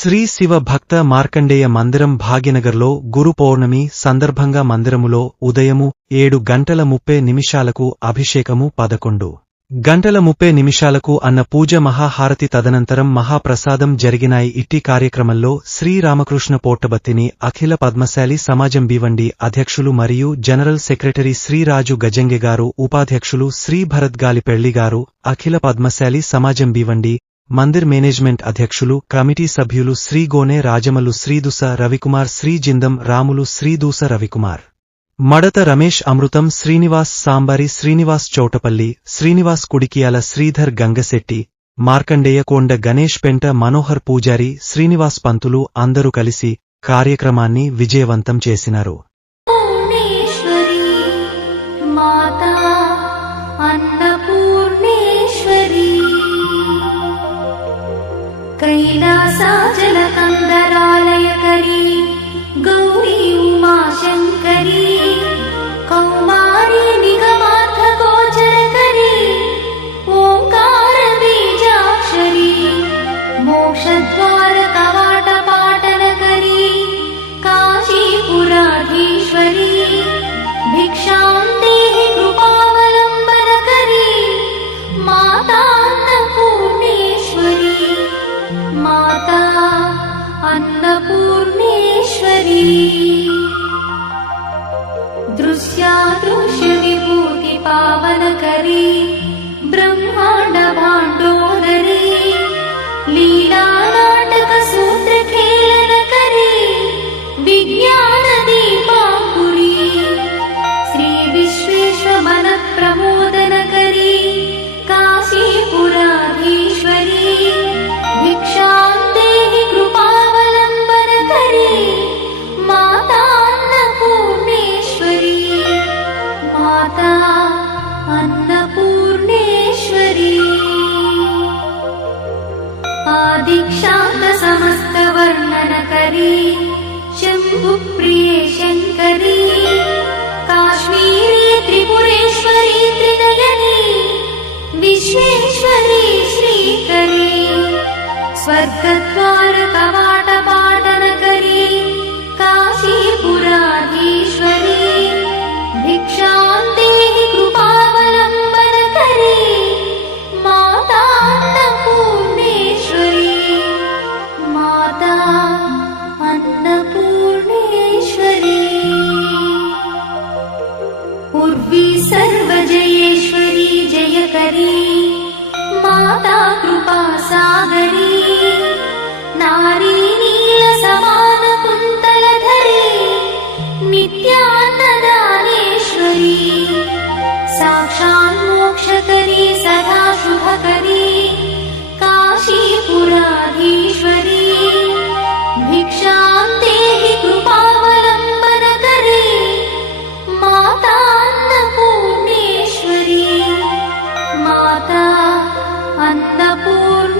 శ్రీ శివ భక్త మార్కండేయ మందిరం భాగ్యనగర్లో గురు పౌర్ణమి సందర్భంగా మందిరములో ఉదయము 7:30 అభిషేకము 11:30 అన్న పూజ మహాహారతి తదనంతరం మహాప్రసాదం జరిగినాయి. ఇట్టి కార్యక్రమంలో శ్రీ రామకృష్ణ పోట్టబత్తిని అఖిల పద్మశాలి సమాజం భివండి అధ్యక్షులు మరియు జనరల్ సెక్రటరీ శ్రీ రాజు గజంగె గారు, ఉపాధ్యక్షులు శ్రీ భరత్ గాలిపెళ్లి గారు, అఖిల పద్మశాలి సమాజం భివండి మందిర్ మేనేజ్మెంట్ అధ్యక్షులు, కమిటీ సభ్యులు శ్రీ గోనె రాజమల్లు, శ్రీదుస రవికుమార్, శ్రీ జిందం రాములు, శ్రీదూస రవికుమార్, మడత రమేష్, అమృతం శ్రీనివాస్, సాంబారి శ్రీనివాస్, చౌటపల్లి శ్రీనివాస్, కుడికియాల శ్రీధర్, గంగశెట్టి, మార్కండేయ, కొండ గణేష్, పెంట మనోహర్, పూజారి శ్రీనివాస్, పంతులు అందరూ కలిసి కార్యక్రమాన్ని విజయవంతం చేసినారు. कैलासाचलकन्दरालयकरी गौरी उमाशङ्करी कौमारी निगमार्थगोचरकरी ओङ्कारबीजाक्षरी मोक्षद्वारकवाटपाटनकरी काशीपुराधीश्वरी भिक्षां देहि कृपावलम्बनकरी माता माता अन्नपूर्णेश्वरी दृश्यादृश्य विभूति पावनकरी ब्रह्मांड भाण्डोदरी लीला नाटक सूत्र खेलनकरी विज्ञान दीपांकुरी श्री विश्वेश्वर मन प्रमोदनकरी काशीपुराधीश्वरी भिक्षां देहि कृपावलम्बनकरी माता अन्नपूर्णेश्वरी माता अन्नपूर्णेश्वरी आदिक्षान्त समस्त वर्णनकरी शम्भुप्रिये शङ्करी काश्मीरी त्रिपुरेश्वरी त्रिनयनी विश्वेश्वरी श्रीकरी स्वर्गद्वार कवाटपाटनकरी काशीपुराधीश्वरी भिक्षां देहि कृपावलम्बनकरी माता अन्नपूर्णेश्वरी माता अन्नपूर्णेश्वरी उर्वी सर्वजयेश्वरी जयकरी माता कृपा सागरी नारी नील समान कुन्तलधरी नित्यानदानेश्वरी साक्षात् मोक्षकरी सदा शुभकरी काशीपुराधीश्वरी भिक्षां देहि कृपावलम्बनकरी माता अन्नपूर्णेश्वरी माता अन्नपूर्णेश्वरी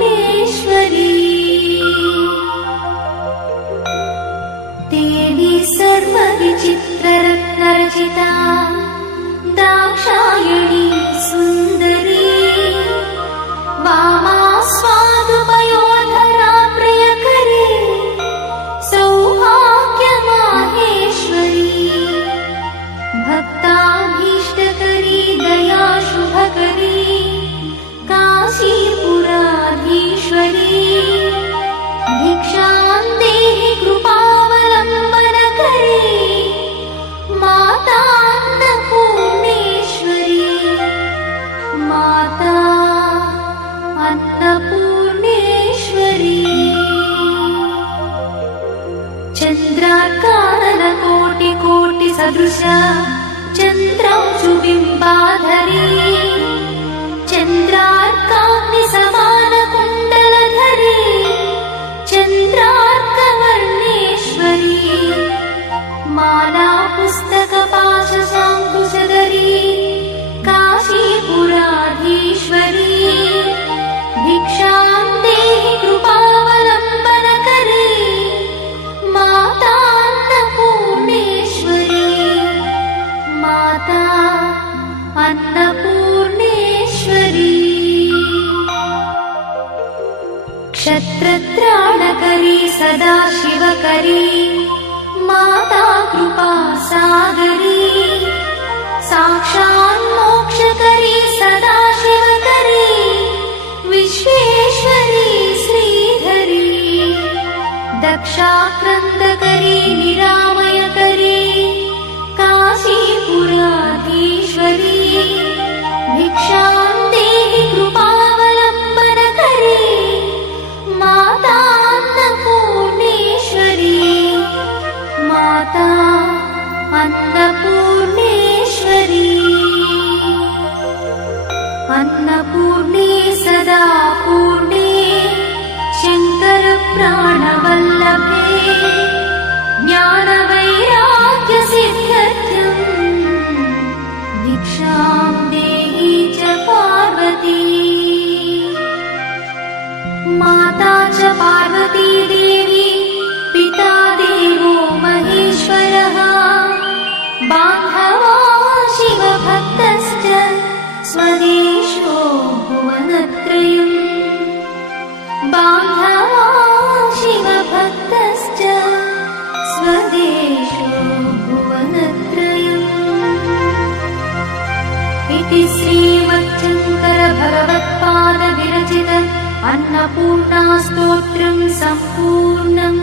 देवी सर्वविचित्ररत्नरचिता दाक्षायणी सुन्दरी वामा स्वादुपयोधरा प्रियकरी सौभाग्यमाहेश्वरी भक्ताभीष्टकरी दया शुभकरी काशीपुराधीश्वरी भिक्षां देहि कृपावलम्बनकरी माता अन्नपूर्णेश्वरी माता अन्नपूर्णेश्वरी चन्द्राकाननकोटि सदृश चन्द्रांशुबिम्बाधरी चन्द्रार्काग्नि समान कुण्डलधरी चन्द्रार्कवर्णेश्वरी माला पुस्तक पाश शाङ्कुशधरी काशीपुराधीश्वरी भिक्षां देहि कृपावलम्बनकरी माता अन्नपूर्णेश्वरी माता अन्नपूर्णेश्वरी क्षत्रत्राणकरी सदा शिवकरी माता कृपा सागरी साक्षात् मोक्षकरी सदा शिवकरी विश्वेश्वरी श्रीधरी दक्षाक्रन्दकरी निरामयकरी काशीपुराधीश्वरी भिक्षां देहि कृपावलम्बनकरी माता अन्नपूर्णेश्वरी माता अन्नपूर्णेश्वरी अन्नपूर्णे सदा पूर्णे शङ्कर प्राणवल्लभे ज्ञानवैराग्यसिद्ध्यर्थम् भिक्षां देहि च पार्वती माता च पार्वती देवी पिता देवो महेश्वरः बान्धवा शिवभक्तश्च स्वदेशो भुवनत्रयम् बान्धवा शिवभक्तश्च स्वदेशो भुवनत्रयम् इति श्रीमच्छङ्करभगवत्पादविरचित अन्नपूर्णा स्तोत्रं सम्पूर्णम्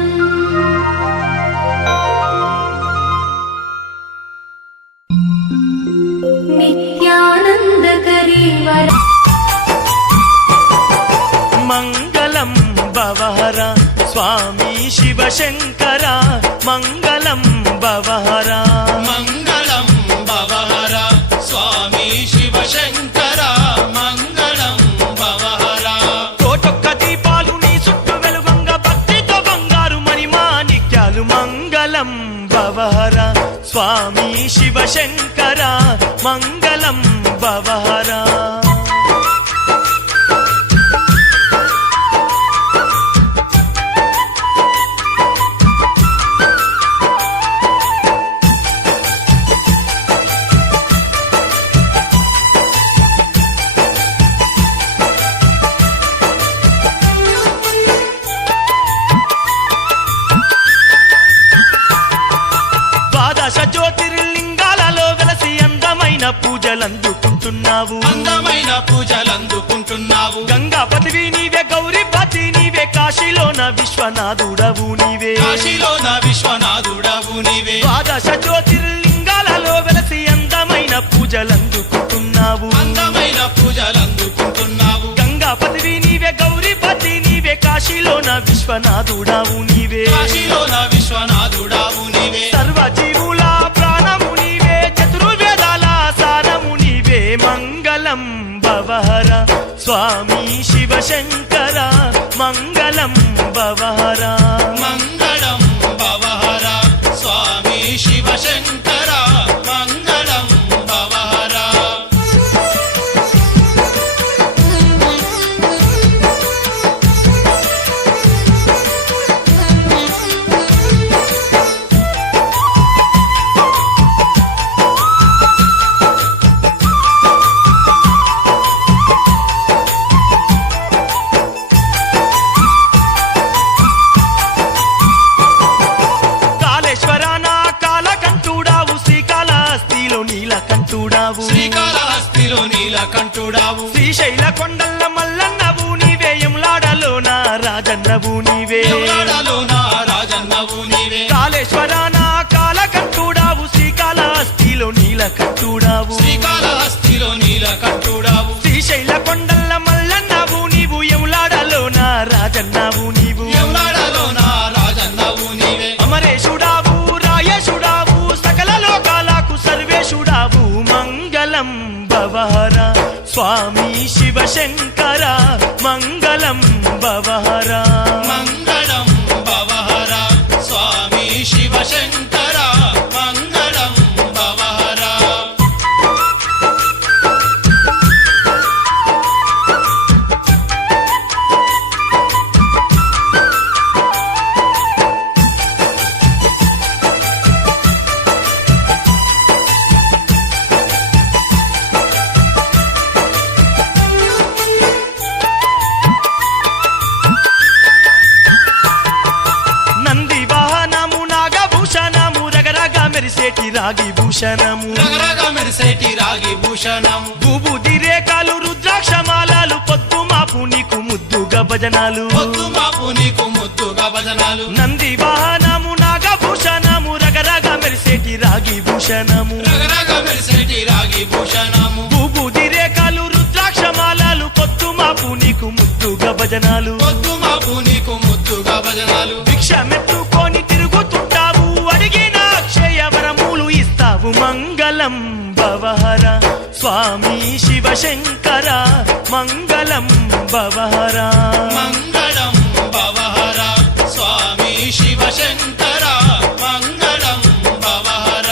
नित्यानन्दकरी वर मंगलं भवहर स्वामी शिवशंकर मंगलं भवहर మంగళం భవహర స్వామి శివశంకర మంగళం భవహర కోటొక్క దీపాలు నీ చుట్టూ వెలుగంగ భక్తితో బంగారు మణిమాణిక్యాలు మంగళం భవహర స్వామి శివశంకర మంగళం భవహర ద్వాదశ జ్యోతిర్లింగాలలో వెలసి అందమైన పూజలందుకుంటున్నావు అందమైన పూజలందుకుంటున్నావు గంగాపతివి నీవే గౌరీపతి నీవే కాశీలోన విశ్వనాథుడవు నీవే కాశీలోన విశ్వనాథుడవు నీవే ద్వాదశ జ్యోతిర్లింగాలలో వెలసి అందమైన పూజలందుకుంటున్నావు అందమైన పూజలందుకుంటున్నావు గంగాపతివి నీవే గౌరీపతి నీవే కాశీలోన విశ్వనాథుడవు నీవే కాశీలోన విశ్వనాథుడవు నీవే సర్వజీవుల ప్రాణము నీవే చతుర్వేదాల సారము నీవే మంగళం భవహర స్వామి శివశంకర మంగళం భవహర మంగళం భవహర స్వామి శివశంకర మంగళం భవహర కాళేశ్వర నా కాలకంఠుడావు శ్రీకాళహస్తిలో నీలకంఠుడావు శ్రీకాళహస్తిలో నీలకంఠుడావు శ్రీశైల కొండల్ల మల్లన్నవు నీవే యములాడలో నా రాజన్నవు నీవే ఎవరాడలోన రాజన్నవు నీవే కాళేశ్వర నా కాలకంఠుడావు శ్రీకాళహస్తిలో నీలకంఠుడావు శ్రీకాళహస్తిలో నీలకంఠుడావు శ్రీశైల కొండల్ల మల్లన్నవు నీవు యములాడలో నా రాజన్నవు నీవు ఎవరాడలోన రాజన్నవు నీవే అమరేశుడావు రాయేశుడావు సకల లోకాలకు సర్వేశుడావు మంగళం భవహర స్వామి శివశంకర రాగి భూషణము రగరగ మెరిసేటి రాగి భూషణము బూబుది రేఖలు రుద్రాక్షమాలాలు పొద్దు మాపు నీకు ముద్దుగా భజనాలు పొద్దు మాపు నీకు ముద్దుగా భజనాలు నంది వాహనము నాగభూషణము రగరగ మెరిసేటి రాగి భూషణము రగరగ మెరిసేటి రాగి భూషణము బూబుది రేఖలు రుద్రాక్షమాలాలు పొద్దు మాపు నీకు ముద్దుగా భజనాలు పొద్దు మాపు నీకు ముద్దుగా భజనాలు భిక్షమెత్తుకొని తిరుగుతుంటావు అడిగిన అక్షయ వరములు ఇస్తావు మంగళం భవహర స్వామి శివశంకర మంగళం భవహర మంగళం భవహర స్వామి శివశంకర మంగళం భవహర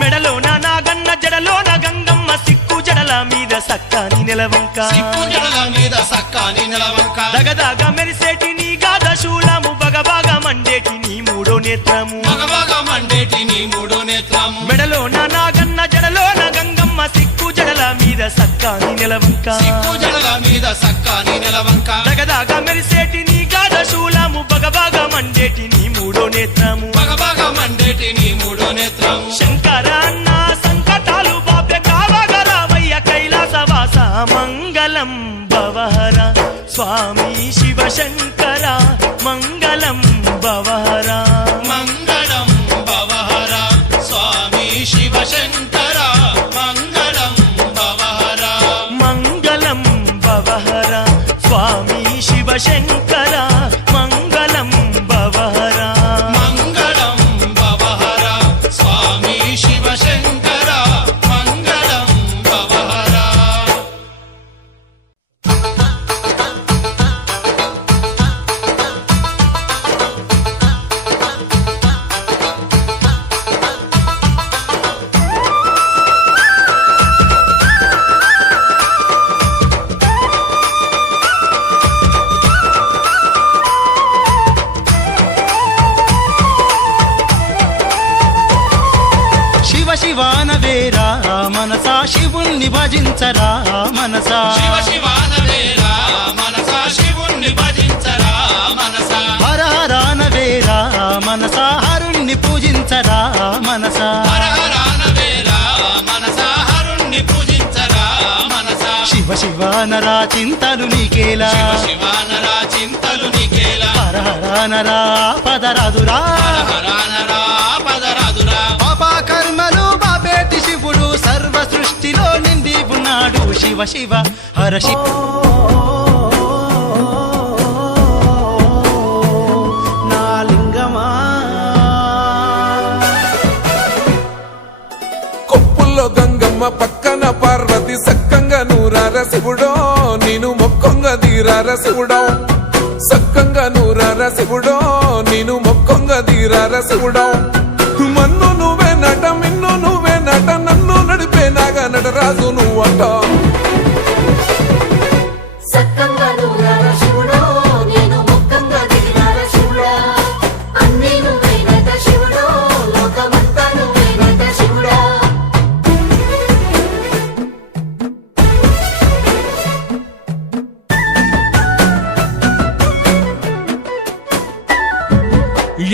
మెడలోన నాగన్న జడలోన గంగమ్మ సిక్కు జడల మీద సక్కాని నెలవంక సిక్కు జడల మీద సక్కాని నిలవంక దగదగ మెరిసేటి నీ గాద శూలము బగబాగ మండేటి నీ మూడో నేత్రము మగమగ మండేటి నీ మూడో నేత్రము మెడలోన నాగన్న జడలోన గంగమ్మ సిక్కు జడల మీద సక్కాని నెలవంక సిక్కు జడల మీద సక్కాని నిలవంక దగదగ మెరిసేటి నీ గాద శూలము బగబాగ మండేటి నీ మూడో నేత్రము మగమగ మండేటి నీ మూడో నేత్రము శంకర అన్న సంకటాలు బాప్య కావగరావయ్య కైలాసవాస మంగళం భవహర స్వామి శివశంకర మంగళం భవహర మంగళం భవహర స్వామి శివశంకర మంగళం భవహర మంగళం భవహర స్వామి శివశంకర మంగళం భవహర మంగళం భవహర స్వామి శివశంకర మంగళం భవహర శివ శివానవేరా మనసా శివుణ్ణి భజించరా మనసా శివ శివానవేరా మనసా శివుణ్ణి భజించరా మనసా హర హరానవేరా మనసా హరుణ్ణి పూజించరా మనసా హర హరానవేరా మనసా హరుణ్ణి పూజించరా మనసా శివ శివానరా చింతలు నీకేలా శివ శివానరా చింతలు నీకేలా హర హరానరా పదరాదురా హర హరానరా పదరాదురా పాపా కర్మలు బాపేటి శివుడు సర్వ సృష్టిలో నిండి ఉన్నాడు శివ శివ హర శివ నా లింగమా కొప్పుల్లో గంగమ్మ పక్కన పార్వతి సక్కంగా నూరార శివుడో నేను మొక్కంగా తీరార శివుడో సక్కంగా నూరార శివుడో నేను మొక్కంగా తీరార శివుడో మన్ను నువ్వే నట మిన్ను నువ్వే నట నన్ను నడిపే నాగా నటరాజు నువ్వంట సక్కంగా నూరార శివుడో నేను మొక్కంగా దిగినార శివుడా అన్నీ నువ్వేనట శివుడో లోకమంతా నువ్వేనట శివుడా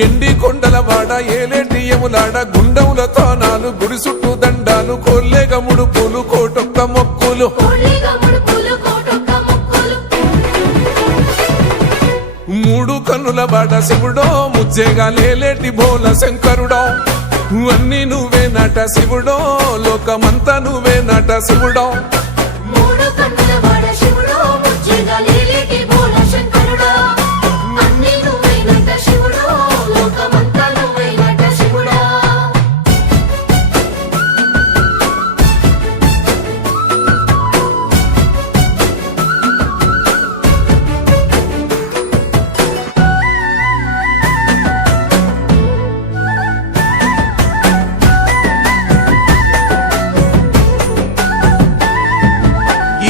ఎండి కొండల వాడ ఏలేటి యములాడ గుండములతో నాలు గుడి చుట్టూ దండాలు కోల్లేగ ముడుపులు కోటొక్క మొక్కులు కోళ్ళిగా ముడుపులు కోటొక్క మొక్కులు మూడు కన్నుల బాట శివుడో ముజ్జేగా లేలేటి భోల శంకరుడో అన్నీ నువ్వే నట శివుడో లోకమంతా నువ్వే నట శివుడో మూడు కన్నుల వాడ శివుడో ముజ్జేగా లేలేటి భోల శంకరుడా అన్నీ నువ్వేనట శివుడో లోకమంతా నువ్వేనట శివుడా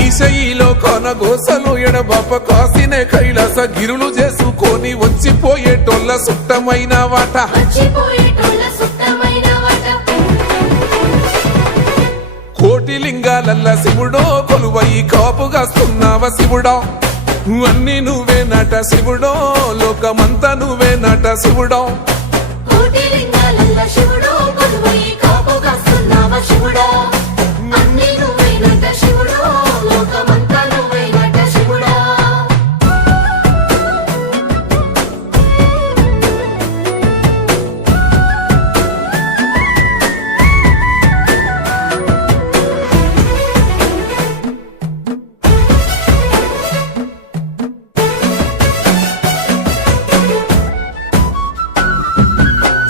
ఈశయిలో కొన గోసలు ఎడబాప కాసినే కైలాస గిరులు చేసుకొని వచ్చిపోయేటోళ్ళ సుట్టమైన వాట వచ్చిపోయేటోళ్ళ సుత్తమైన వాట కోటి లింగాలల్ల శివుడో కొలువై కాపుగాస్తున్నావ శివుడా అన్ని నువ్వే నట శివుడో లోకమంతా నువ్వే నట శివుడో కోటి లింగాలల్ల శివుడో కొలువై కాపుగాస్తున్నావ శివుడా అన్నీ నువ్వైనట శివుడో లోకమంతా నువ్వైనట శివుడా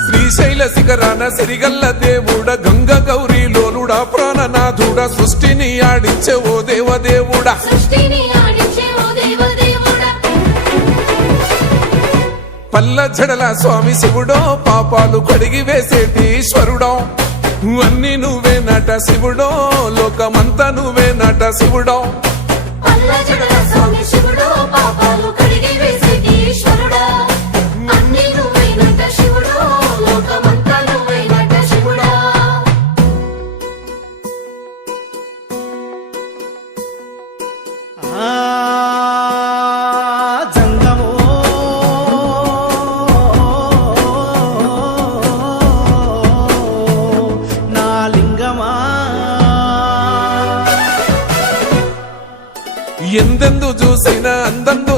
శ్రీశైల శిఖరాన సిరిగల్ల దేవుడ గంగ గౌరీ లోలుడా ప్రాణనాథుడ సృష్టిని ఆడించే ఓ దేవదేవుడా సృష్టిని ఆడించే ఓ దేవదేవుడా పల్ల జడల స్వామి శివుడో పాపాలు కడిగి వేసేటి ఈశ్వరుడో అన్ని నువ్వే నట శివుడో లోకమంతా నువ్వే నట శివుడో పల్ల జడల స్వామి శివుడో పాపాలు కడిగి వేసేటి ఈశ్వరుడా అన్నీ నువ్వైనట శివుడో లోకమంతా నువ్వైనట శివుడా జంగమో నా లింగమా ఎందెందు చూసైనా అందంగా